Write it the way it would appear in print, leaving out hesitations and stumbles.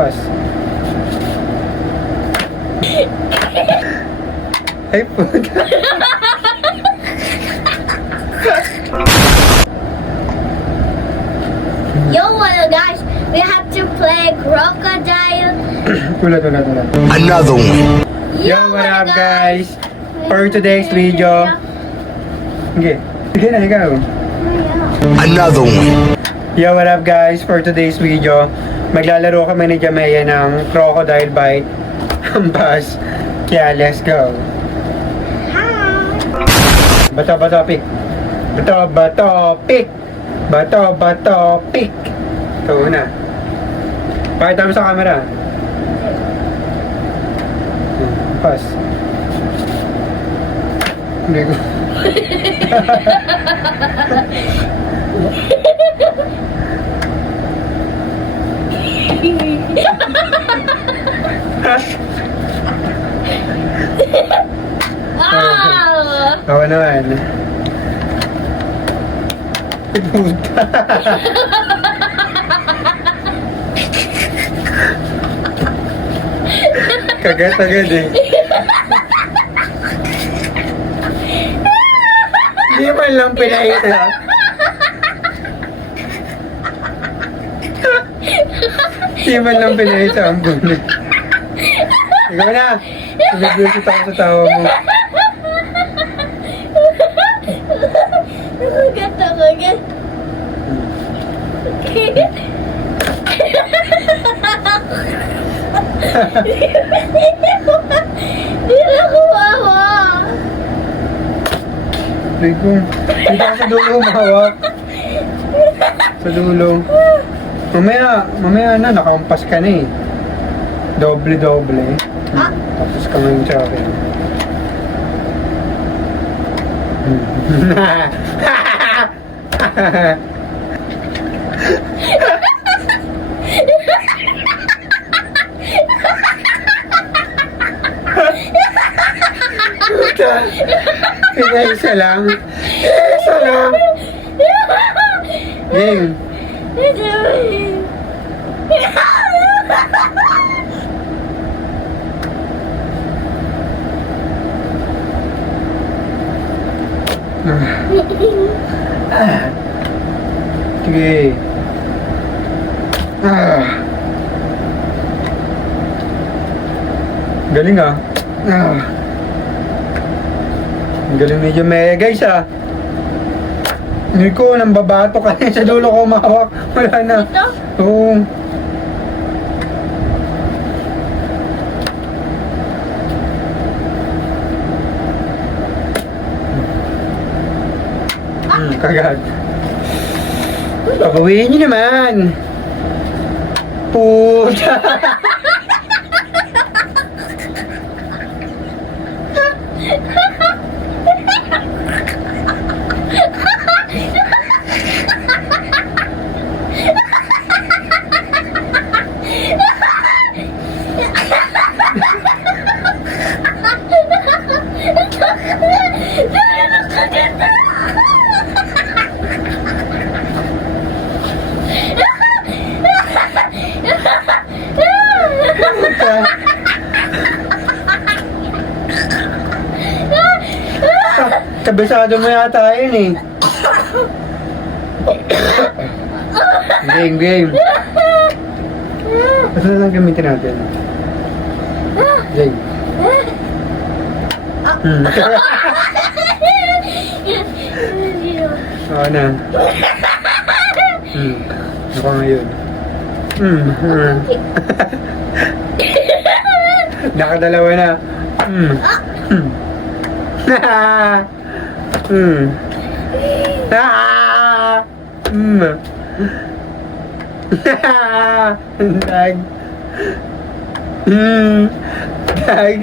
Pass. Ay, puta. Yo, guys, we have to play crocodile. Ulat. Another one. Yo, what up guys? For today's video. Sige na, ikaw. Another one. Yo, what up guys? For today's video, maglalaro kami ni Jamea ng crocodile bite. Hampas. Kaya, let's go. Bato, pick. Bato, pick. Ito una. Pakita mo sa camera. Pass. Hindi ko. Ako naman. Puta. Kagat-agad eh. Hindi man lang pinahita. Hindi man lang pinahita ang bulit. Ikaw na. Nag-visit ako sa tawa mo. Kagat. Hindi na kumawa. Dito ako sa dulo, mahawak. Sa dulo. Mamaya na, nakampas ka na eh. Doble. Ah. Tapos ka ngayon sa akin. Isa lang. Game. Sige. Galing ah. Ang galing ni Jamea guys ah. Hindi ko nang babato ka na sa dulo ko mahawak. Wala na. Ito? Oo. Kagad. Pabawiin nyo naman. Puta. Kabisado mo yata yun eh. Game. Ito na lang gamitin natin. Game. Oo na. Ako ngayon. Nakadalawa na. Dag. Dag.